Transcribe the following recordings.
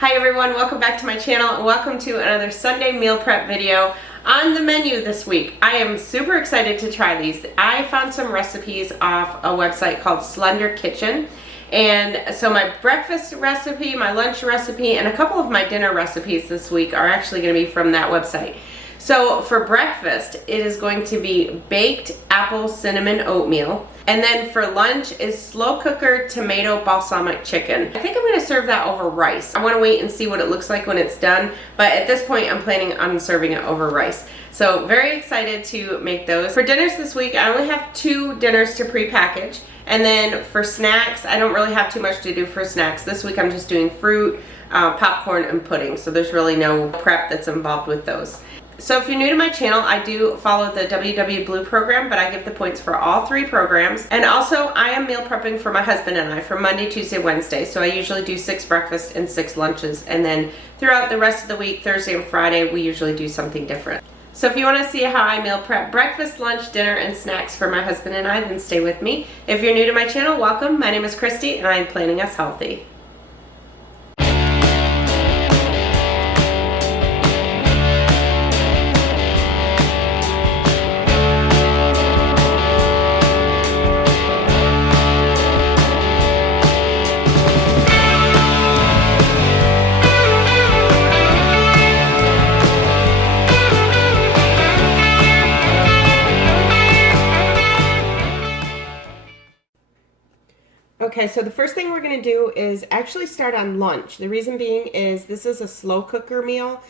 Hi everyone, welcome back to my channel and welcome to another Sunday meal prep video. On the menu this week, I am super excited to try these. I found some recipes off a website called Slender Kitchen. And so my breakfast recipe, my lunch recipe, and a couple of my dinner recipes this week are actually going to be from that website. So for breakfast, it is going to be baked apple cinnamon oatmeal. And then for lunch is slow cooker tomato balsamic chicken. I think I'm going to serve that over rice. I want to wait and see what it looks like when it's done, but at this point I'm planning on serving it over rice. So very excited to make those. For dinners this week, I only have 2 dinners to pre-package. And then for snacks, I don't really have too much to do for snacks. This week I'm just doing fruit, popcorn, and pudding. So there's really no prep that's involved with those. So if you're new to my channel, I do follow the WW Blue program, but I give the points for all 3 programs. And also, I am meal prepping for my husband and I for Monday, Tuesday, Wednesday. So I usually do 6 breakfasts and 6 lunches. And then throughout the rest of the week, Thursday and Friday, we usually do something different. So if you want to see how I meal prep breakfast, lunch, dinner, and snacks for my husband and I, then stay with me. If you're new to my channel, welcome. My name is Christy, and I am planning us healthy. Okay, so the first thing we're going to do is actually start on lunch. The reason being is this is a slow cooker meal.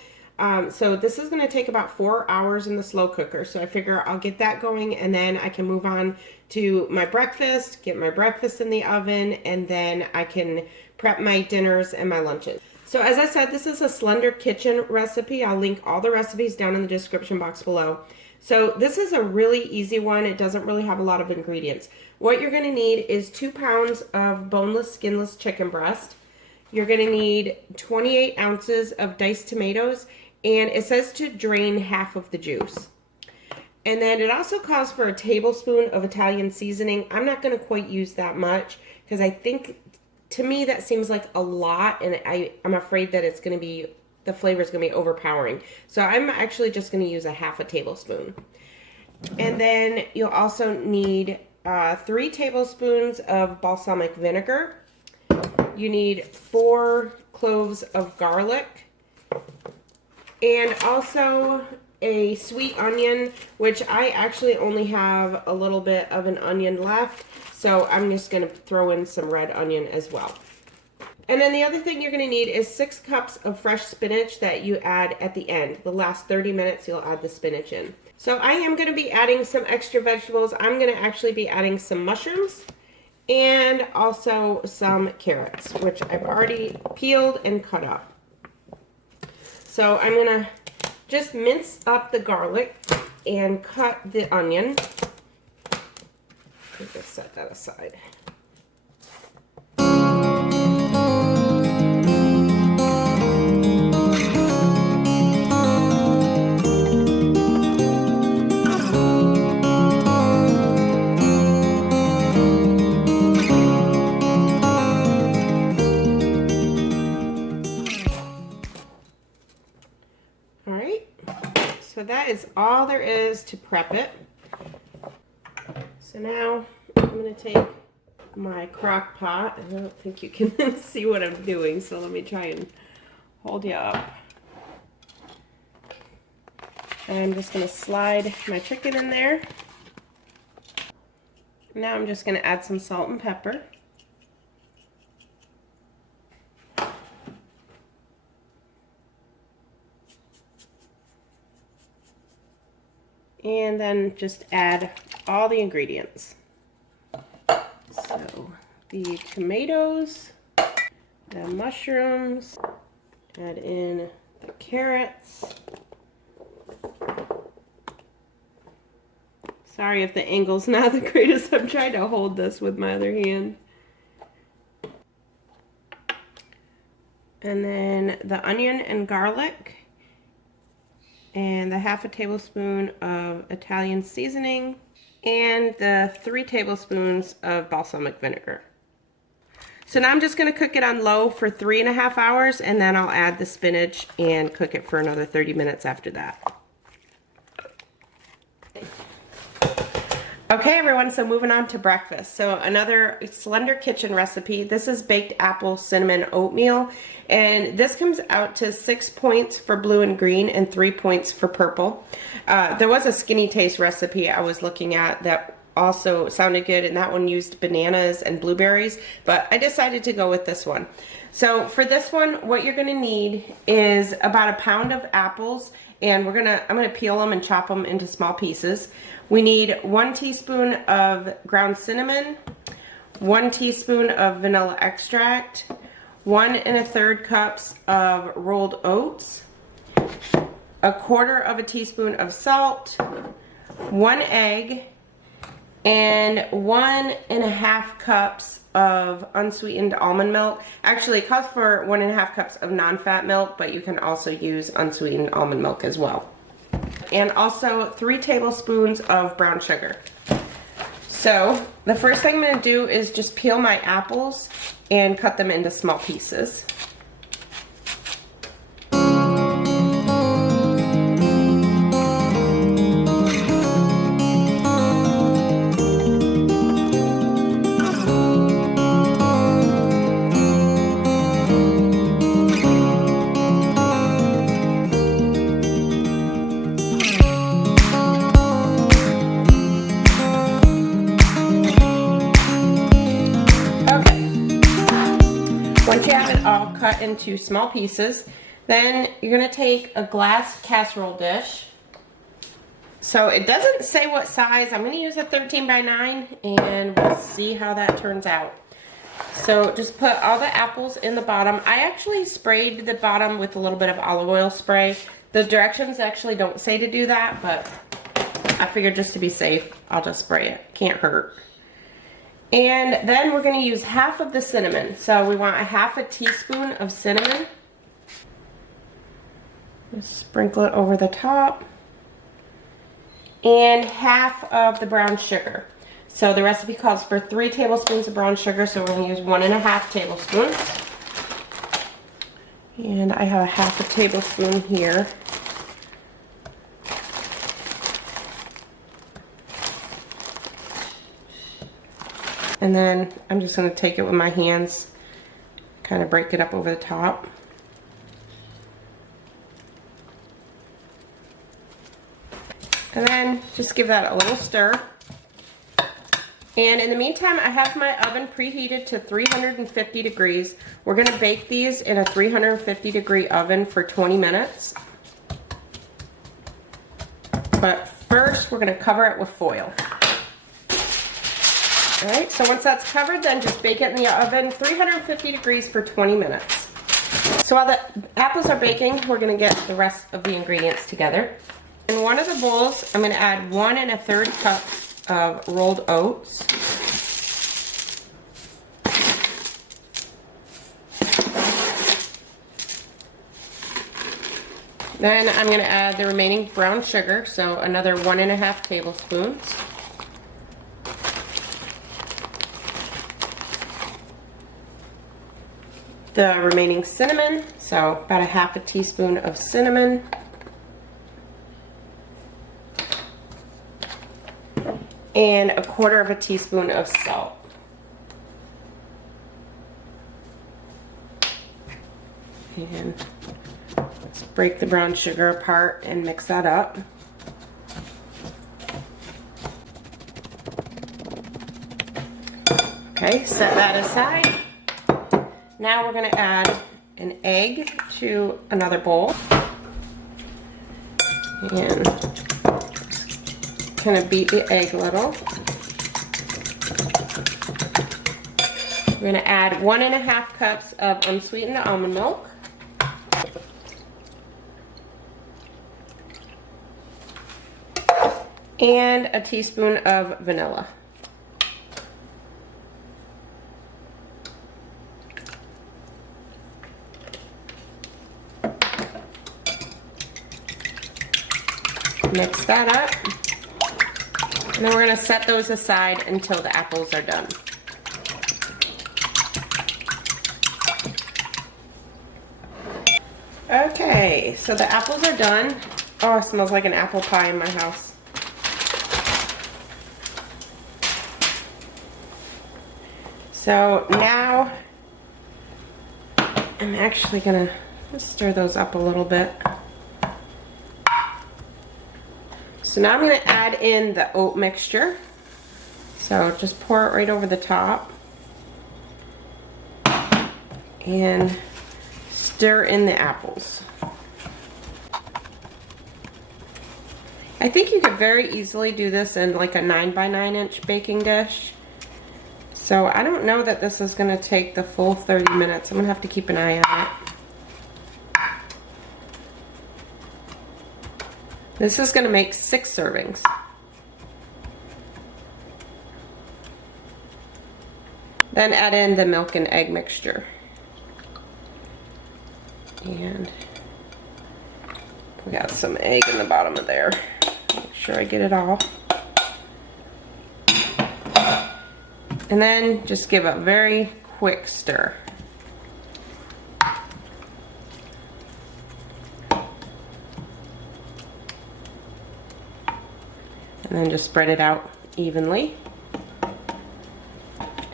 So this is going to take about 4 hours in the slow cooker. So I figure I'll get that going and then I can move on to my breakfast, get my breakfast in the oven, and then I can prep my dinners and my lunches. So as I said, this is a Slender Kitchen recipe. I'll link all the recipes down in the description box below. So this is a really easy one. It doesn't really have a lot of ingredients. What you're going to need is 2 pounds of boneless, skinless chicken breast. You're going to need 28 ounces of diced tomatoes, and it says to drain half of the juice. And then it also calls for a tablespoon of Italian seasoning. I'm not going to quite use that much because I think, to me, that seems like a lot, and I'm afraid that it's going to be, the flavor is going to be overpowering. So I'm actually just going to use a half a tablespoon. And then you'll also need 3 tablespoons of balsamic vinegar. You need 4 cloves of garlic. And also a sweet onion, which I actually only have a little bit of an onion left. So I'm just going to throw in some red onion as well. And then the other thing you're going to need is 6 cups of fresh spinach that you add at the end. The last 30 minutes you'll add the spinach in. So I am going to be adding some extra vegetables. I'm going to actually be adding some mushrooms and also some carrots, which I've already peeled and cut up. So I'm going to just mince up the garlic and cut the onion. Just set that aside. So that is all there is to prep it. So now I'm going to take my crock pot. I don't think you can see what I'm doing, so let me try and hold you up. And I'm just going to slide my chicken in there. Now I'm just going to add some salt and pepper. And then just add all the ingredients. So the tomatoes, the mushrooms, add in the carrots. Sorry if the angle's not the greatest. I'm trying to hold this with my other hand. And then the onion and garlic. And the half a tablespoon of Italian seasoning, and the 3 tablespoons of balsamic vinegar. So now I'm just gonna cook it on low for 3.5 hours, and then I'll add the spinach and cook it for another 30 minutes after that. Okay everyone, so moving on to breakfast. So another Slender Kitchen recipe. This is baked apple cinnamon oatmeal, and this comes out to 6 points for blue and green and 3 points for purple. There was a Skinny Taste recipe I was looking at that also sounded good, and that one used bananas and blueberries, but I decided to go with this one. So for this one, what you're gonna need is about a pound of apples, and I'm gonna peel them and chop them into small pieces. We need 1 teaspoon of ground cinnamon, 1 teaspoon of vanilla extract, 1 1/3 cups of rolled oats, 1/4 teaspoon of salt, 1 egg, and 1.5 cups of unsweetened almond milk. Actually, it calls for 1.5 cups of non-fat milk, but you can also use unsweetened almond milk as well. And also 3 tablespoons of brown sugar. So the first thing I'm going to do is just peel my apples and cut them into small pieces. Once you have it all cut into small pieces, then you're going to take a glass casserole dish. So it doesn't say what size. I'm going to use a 13 by 9, and we'll see how that turns out. So just put all the apples in the bottom. I actually sprayed the bottom with a little bit of olive oil spray. The directions actually don't say to do that, but I figured just to be safe, I'll just spray it. Can't hurt. And then we're going to use half of the cinnamon. So we want a 1/2 teaspoon of cinnamon. Just sprinkle it over the top. And half of the brown sugar. So the recipe calls for 3 tablespoons of brown sugar, so we're going to use 1.5 tablespoons. And I have a 1/2 tablespoon here. And then I'm just going to take it with my hands, kind of break it up over the top. And then just give that a little stir. And in the meantime, I have my oven preheated to 350 degrees. We're going to bake these in a 350 degree oven for 20 minutes. But first, we're going to cover it with foil. Alright, so once that's covered, then just bake it in the oven 350 degrees for 20 minutes. So while the apples are baking, we're going to get the rest of the ingredients together. In one of the bowls, I'm going to add 1 1/3 cups of rolled oats. Then I'm going to add the remaining brown sugar, so another 1.5 tablespoons. The remaining cinnamon, so about a 1/2 teaspoon of cinnamon. And 1/4 teaspoon of salt. And let's break the brown sugar apart and mix that up. Okay, set that aside. Now we're going to add an egg to another bowl. And kind of beat the egg a little. We're going to add 1.5 cups of unsweetened almond milk. And a teaspoon of vanilla. Mix that up. And then we're going to set those aside until the apples are done. Okay, so the apples are done. Oh, it smells like an apple pie in my house. So now I'm actually gonna stir those up a little bit. So now I'm gonna add in the oat mixture. So just pour it right over the top and stir in the apples. I think you could very easily do this in like a 9x9 inch baking dish. So I don't know that this is gonna take the full 30 minutes. I'm gonna have to keep an eye on it. This is gonna make 6 servings. Then add in the milk and egg mixture. And we got some egg in the bottom of there. Make sure I get it all. And then just give a very quick stir. And then just spread it out evenly.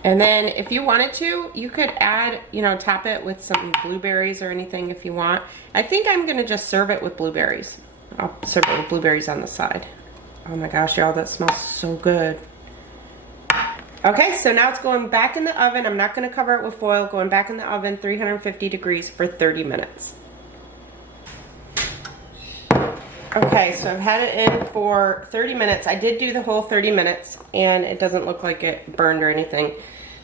And then if you wanted to, you could add, you know, top it with some blueberries or anything if you want. I think I'm gonna just serve it with blueberries. I'll serve it with blueberries on the side. Oh my gosh, y'all, that smells so good. Okay, so now it's going back in the oven. I'm not gonna cover it with foil. Going back in the oven, 350 degrees for 30 minutes. Okay, so I've had it in for 30 minutes. I did do the whole 30 minutes and it doesn't look like it burned or anything.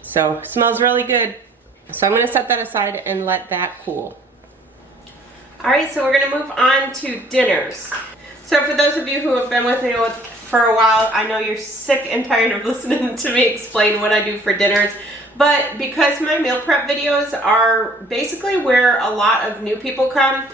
So it smells really good. So I'm gonna set that aside and let that cool. All right, so we're gonna move on to dinners. So for those of you who have been with me for a while, I know you're sick and tired of listening to me explain what I do for dinners. But because my meal prep videos are basically where a lot of new people come,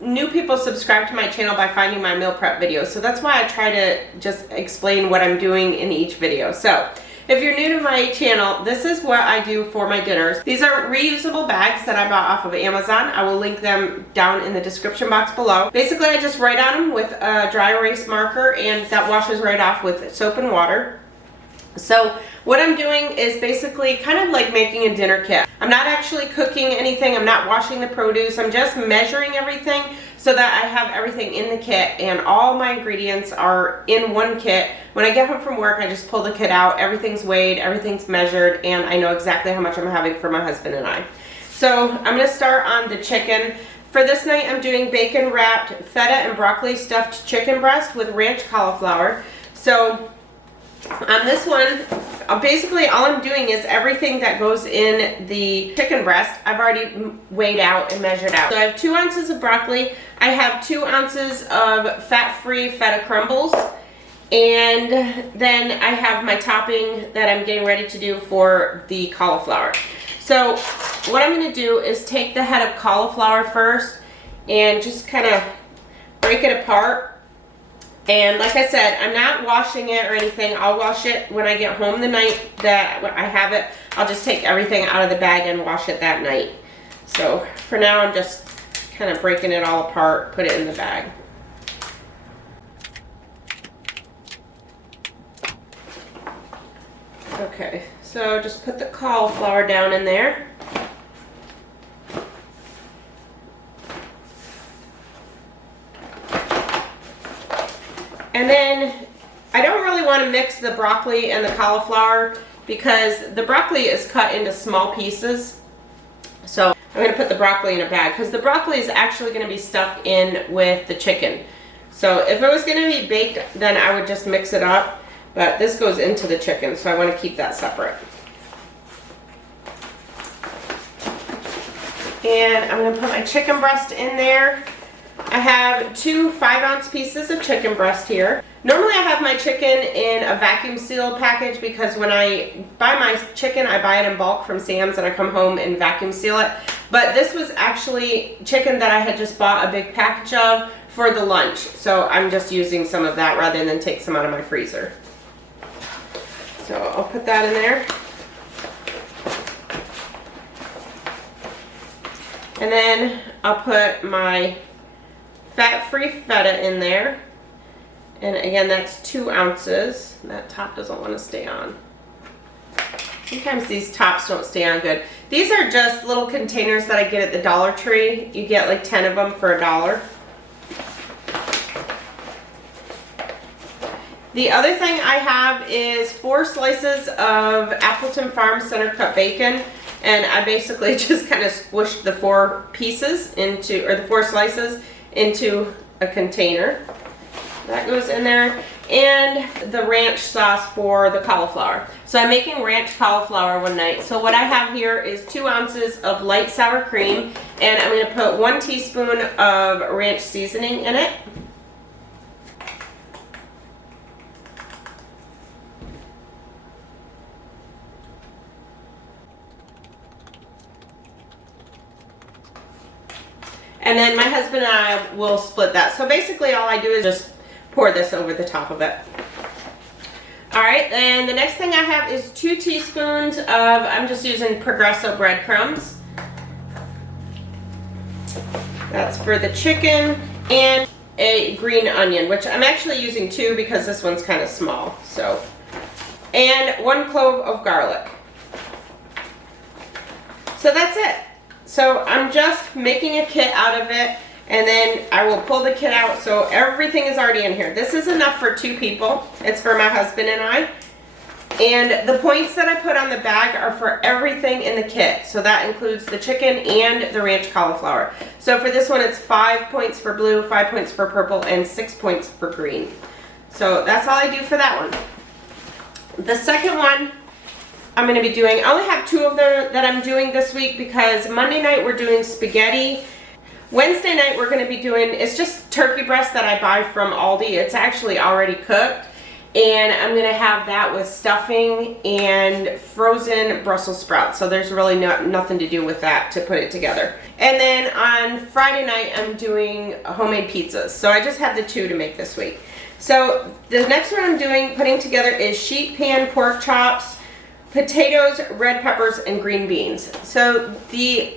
new people subscribe to my channel by finding my meal prep videos. So that's why I try to just explain what I'm doing in each video. So if you're new to my channel, this is what I do for my dinners. These are reusable bags that I bought off of Amazon. I will link them down in the description box below. Basically, I just write on them with a dry erase marker and that washes right off with soap and water. So what I'm doing is basically kind of like making a dinner kit. I'm not actually cooking anything. I'm not washing the produce. I'm just measuring everything so that I have everything in the kit and all my ingredients are in one kit. When I get home from work, I just pull the kit out. Everything's weighed, everything's measured, and I know exactly how much I'm having for my husband and I. So I'm gonna start on the chicken. For this night, I'm doing bacon wrapped feta and broccoli stuffed chicken breast with ranch cauliflower. So on this one, basically all I'm doing is everything that goes in the chicken breast, I've already weighed out and measured out. So I have 2 ounces of broccoli, I have 2 ounces of fat-free feta crumbles, and then I have my topping that I'm getting ready to do for the cauliflower. So what I'm going to do is take the head of cauliflower first and just kind of break it apart. And like I said, I'm not washing it or anything. I'll wash it when I get home the night that I have it. I'll just take everything out of the bag and wash it that night. So for now, I'm just kind of breaking it all apart, put it in the bag. Okay, so just put the cauliflower down in there. And then I don't really want to mix the broccoli and the cauliflower because the broccoli is cut into small pieces. So I'm going to put the broccoli in a bag because the broccoli is actually going to be stuffed in with the chicken. So if it was going to be baked, then I would just mix it up. But this goes into the chicken, so I want to keep that separate. And I'm going to put my chicken breast in there. I have 2 5-ounce pieces of chicken breast here. Normally I have my chicken in a vacuum sealed package because when I buy my chicken, I buy it in bulk from Sam's and I come home and vacuum seal it. But this was actually chicken that I had just bought a big package of for the lunch. So I'm just using some of that rather than take some out of my freezer. So I'll put that in there. And then I'll put my fat-free feta in there. And again, that's 2 ounces. That top doesn't want to stay on. Sometimes these tops don't stay on good. These are just little containers that I get at the Dollar Tree. You get like 10 of them for $1. The other thing I have is 4 slices of Appleton Farm center cut bacon. And I basically just kind of squished the 4 pieces into, or the 4 slices into a container. That goes in there. And the ranch sauce for the cauliflower. So I'm making ranch cauliflower one night. So what I have here is 2 ounces of light sour cream, and I'm going to put 1 teaspoon of ranch seasoning in it. And then my husband and I will split that. So basically all I do is just pour this over the top of it. Alright, and the next thing I have is 2 teaspoons of, I'm just using Progresso breadcrumbs. That's for the chicken. And a green onion, which I'm actually using 2 because this one's kind of small. So, and 1 clove of garlic. So that's it. So I'm just making a kit out of it, and then I will pull the kit out. So everything is already in here. This is enough for 2 people. It's for my husband and I. And the points that I put on the bag are for everything in the kit. So that includes the chicken and the ranch cauliflower. So for this one, it's 5 points for blue, 5 points for purple, and 6 points for green. So that's all I do for that one. The second one I'm going to be doing, I only have 2 of them that I'm doing this week because Monday night we're doing spaghetti. Wednesday night we're going to be doing, it's just turkey breast that I buy from Aldi. It's actually already cooked. And I'm going to have that with stuffing and frozen Brussels sprouts. So there's really nothing to do with that to put it together. And then on Friday night I'm doing homemade pizzas. So I just have the 2 to make this week. So the next one I'm putting together is sheet pan pork chops, potatoes, red peppers, and green beans. So the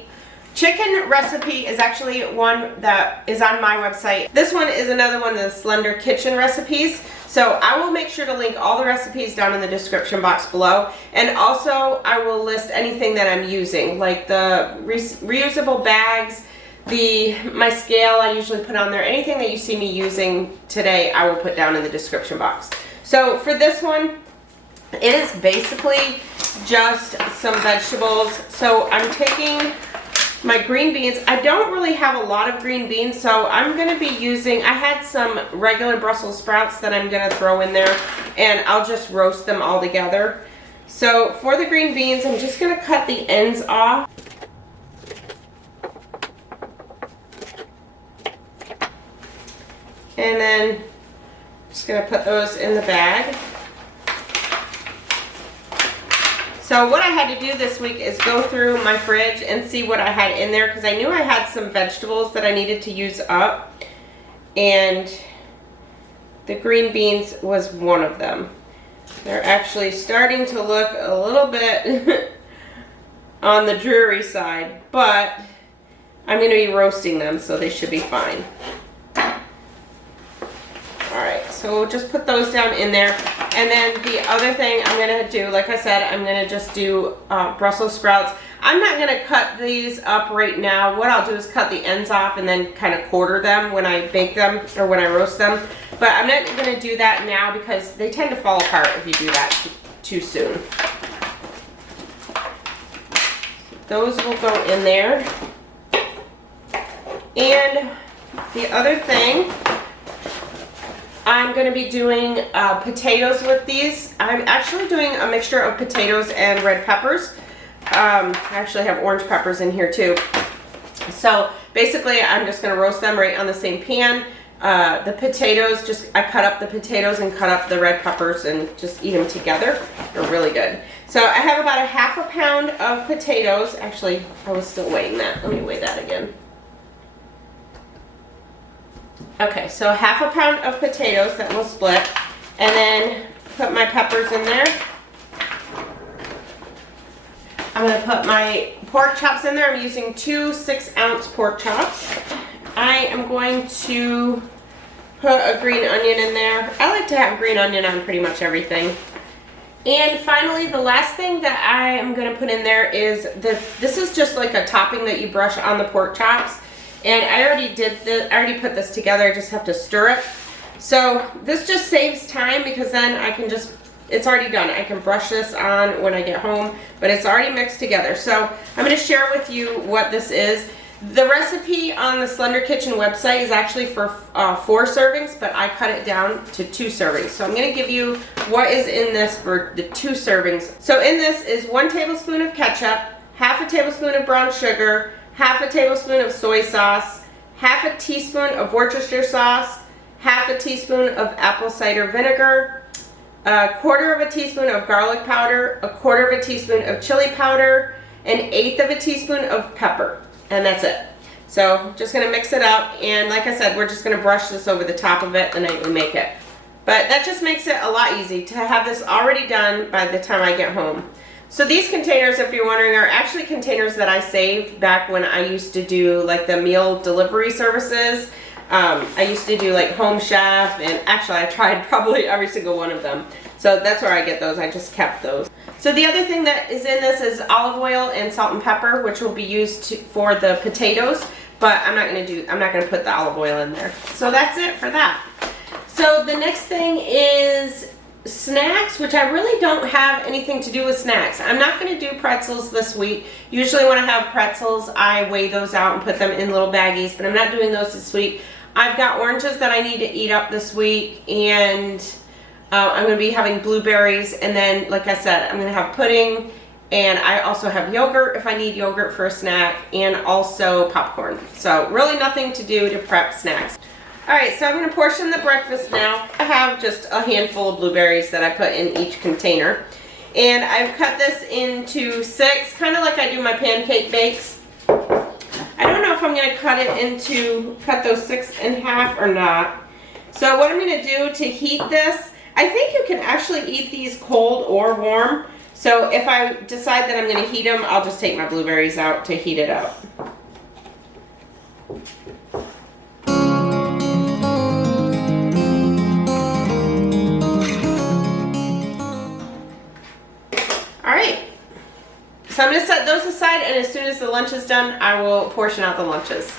chicken recipe is actually one that is on my website. This one is another one of the Slender Kitchen recipes. So I will make sure to link all the recipes down in the description box below. And also I will list anything that I'm using, like the reusable bags, my scale I usually put on there. Anything that you see me using today, I will put down in the description box. So for this one, it is basically just some vegetables. So I'm taking my green beans. I don't really have a lot of green beans, so I'm going to be using, I had some regular Brussels sprouts that I'm going to throw in there, and I'll just roast them all together. So for the green beans, I'm just going to cut the ends off. And then just going to put those in the bag. So what I had to do this week is go through my fridge and see what I had in there, because I knew I had some vegetables that I needed to use up, and the green beans was one of them. They're actually starting to look a little bit on the dreary side, but I'm going to be roasting them, so they should be fine. Alright, so we'll just put those down in there. And then the other thing I'm going to do, like I said, I'm going to just do Brussels sprouts. I'm not going to cut these up right now. What I'll do is cut the ends off and then kind of quarter them when I bake them or when I roast them. But I'm not going to do that now because they tend to fall apart if you do that too soon. Those will go in there. And the other thing, I'm going to be doing potatoes with these. I'm actually doing a mixture of potatoes and red peppers. I actually have orange peppers in here too. So basically I'm just going to roast them right on the same pan. The potatoes, I cut up the potatoes and cut up the red peppers and just eat them together. They're really good. So I have about a ½ pound of potatoes. Actually, I was still weighing that. Let me weigh that again. Okay, so ½ pound of potatoes that we'll split, and then put my peppers in there. I'm going to put my pork chops in there. I'm using 2 6-ounce pork chops. I am going to put a green onion in there. I like to have green onion on pretty much everything. And finally, the last thing that I am going to put in there is this is just like a topping that you brush on the pork chops. And I already put this together. I just have to stir it. So this just saves time because then I can just, it's already done. I can brush this on when I get home, but it's already mixed together. So I'm going to share with you what this is. The recipe on the Slender Kitchen website is actually for 4 servings, but I cut it down to 2 servings. So I'm going to give you what is in this for the 2 servings. So in this is 1 tablespoon of ketchup, half a tablespoon of brown sugar, half a tablespoon of soy sauce, half a teaspoon of Worcestershire sauce, half a teaspoon of apple cider vinegar, a quarter of a teaspoon of garlic powder, a quarter of a teaspoon of chili powder, an 1/8 of a teaspoon of pepper. And that's it. So just gonna mix it up, and like I said, we're just gonna brush this over the top of it the night we make it. But that just makes it a lot easy to have this already done by the time I get home. So these containers, if you're wondering, are actually containers that I saved back when I used to do like the meal delivery services. I used to do like Home Chef, and actually I tried probably every single one of them. So that's where I get those. I just kept those. So the other thing that is in this is olive oil and salt and pepper, which will be used for the potatoes, but I'm not gonna put the olive oil in there. So that's it for that. So the next thing is snacks, which I really don't have anything to do with snacks. I'm not gonna do pretzels this week. Usually when I have pretzels, I weigh those out and put them in little baggies, but I'm not doing those this week. I've got oranges that I need to eat up this week, and I'm going to be having blueberries, and then, like I said, I'm going to have pudding, and I also have yogurt if I need yogurt for a snack, and also popcorn. So really nothing to do to prep snacks. Alright, so I'm going to portion the breakfast now. I have just a handful of blueberries that I put in each container. And I've cut this into 6, kind of like I do my pancake bakes. I don't know if I'm going to cut those 6 in half or not. So what I'm going to do to heat this, I think you can actually eat these cold or warm. So if I decide that I'm going to heat them, I'll just take my blueberries out to heat it up. Alright, so I'm going to set those aside, and as soon as the lunch is done, I will portion out the lunches.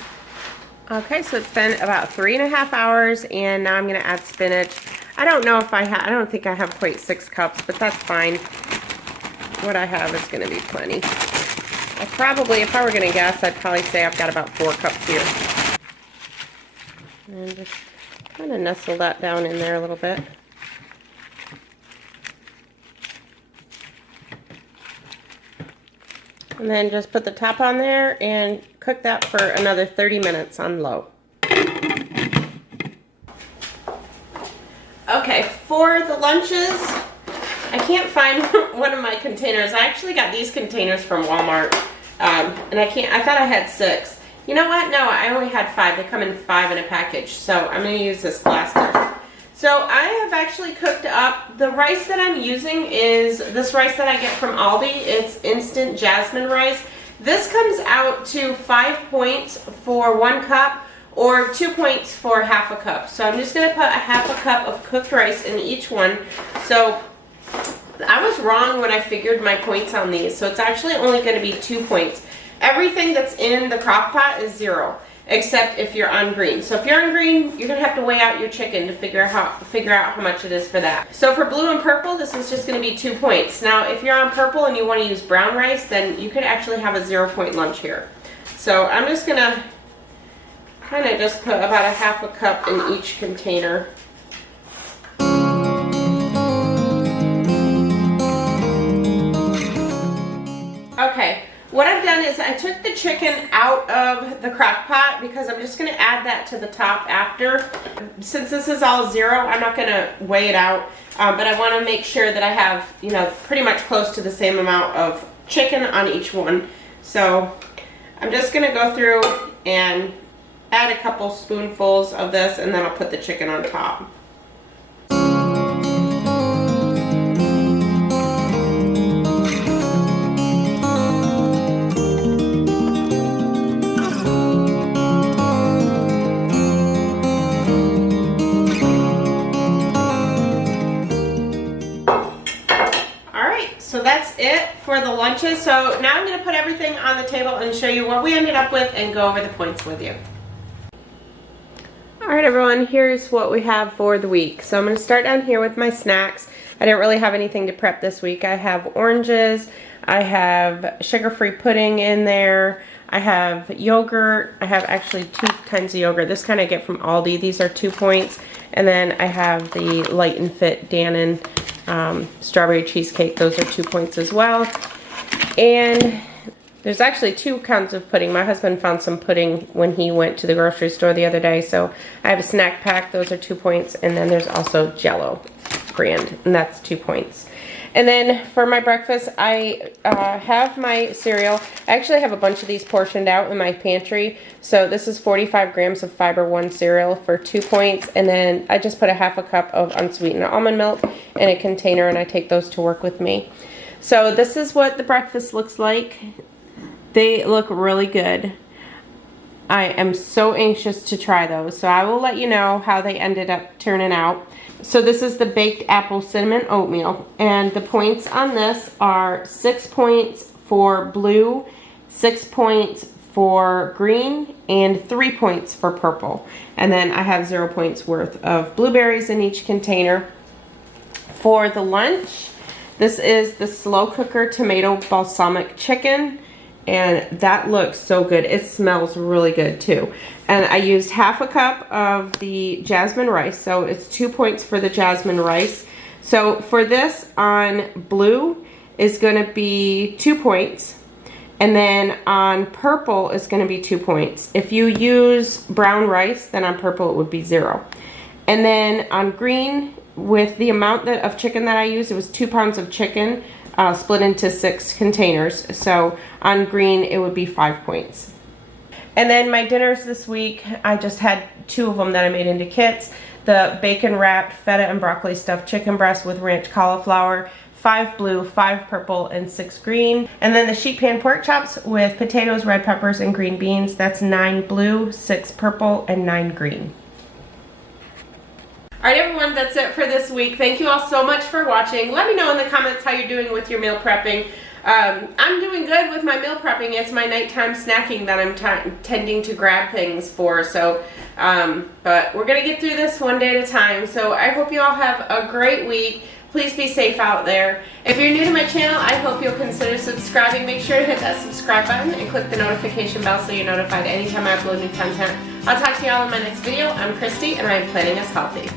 Okay, so it's been about 3.5 hours, and now I'm going to add spinach. I don't know if I think I have quite 6 cups, but that's fine. What I have is going to be plenty. If I were going to guess, I'd probably say I've got about 4 cups here. And just kind of nestle that down in there a little bit. And then just put the top on there and cook that for another 30 minutes on low. Okay, for the lunches, I can't find one of my containers. I actually got these containers from Walmart, and I thought I had 6. You know what? No, I only had 5. They come in 5 in a package, so I'm going to use this glass dish. So I have actually cooked up, the rice that I'm using is this rice that I get from Aldi. It's instant jasmine rice. This comes out to 5 points for 1 cup or 2 points for half a cup. So I'm just going to put a half a cup of cooked rice in each one. So I was wrong when I figured my points on these. So it's actually only going to be 2 points. Everything that's in the crock pot is 0. Except if you're on green. So if you're on green, you're going to have to weigh out your chicken to figure out how much it is for that. So for blue and purple, this is just going to be 2 points. Now if you're on purple and you want to use brown rice, then you could actually have a 0-point lunch here. So I'm just going to kind of just put about a half a cup in each container. Okay. What I've done is I took the chicken out of the crock pot because I'm just going to add that to the top after. Since this is all 0, I'm not going to weigh it out, but I want to make sure that I have, you know, pretty much close to the same amount of chicken on each one. So I'm just going to go through and add a couple spoonfuls of this, and then I'll put the chicken on top. for the lunches. So now I'm going to put everything on the table and show you what we ended up with and go over the points with you. Alright everyone, here's what we have for the week. So I'm going to start down here with my snacks. I didn't really have anything to prep this week. I have oranges, I have sugar-free pudding in there, I have yogurt, I have actually 2 kinds of yogurt. This kind I get from Aldi, these are 2 points. And then I have the Light and Fit Dannon strawberry cheesecake, those are 2 points as well. And there's actually 2 kinds of pudding. My husband found some pudding when he went to the grocery store the other day, so I have a snack pack, those are 2 points. And then there's also Jell-O brand, and that's 2 points. And then for my breakfast, I have my cereal. I actually have a bunch of these portioned out in my pantry. So this is 45 grams of Fiber One cereal for 2 points. And then I just put a half a cup of unsweetened almond milk in a container, and I take those to work with me. So this is what the breakfast looks like. They look really good. I am so anxious to try those. So I will let you know how they ended up turning out. So this is the baked apple cinnamon oatmeal, and the points on this are 6 points for blue, 6 points for green, and 3 points for purple. And then I have 0 points worth of blueberries in each container. For the lunch, this is the slow cooker tomato balsamic chicken. And that looks so good. It smells really good too. And I used half a cup of the jasmine rice. So it's 2 points for the jasmine rice. So for this on blue is going to be 2 points. And then on purple is going to be 2 points. If you use brown rice, then on purple it would be 0. And then on green, with the amount of chicken that I used, it was 2 pounds of chicken. Split into 6 containers. So on green, it would be 5 points. And then my dinners this week, I just had 2 of them that I made into kits. The bacon wrapped feta and broccoli stuffed chicken breast with ranch cauliflower, 5 blue, 5 purple, and 6 green. And then the sheet pan pork chops with potatoes, red peppers, and green beans. That's 9 blue, 6 purple, and 9 green. Alright everyone, that's it for this week. Thank you all so much for watching. Let me know in the comments how you're doing with your meal prepping. I'm doing good with my meal prepping. It's my nighttime snacking that I'm tending to grab things for. So, but we're going to get through this one day at a time. So I hope you all have a great week. Please be safe out there. If you're new to my channel, I hope you'll consider subscribing. Make sure to hit that subscribe button and click the notification bell so you're notified anytime I upload new content. I'll talk to you all in my next video. I'm Christy, and I'm planning us healthy.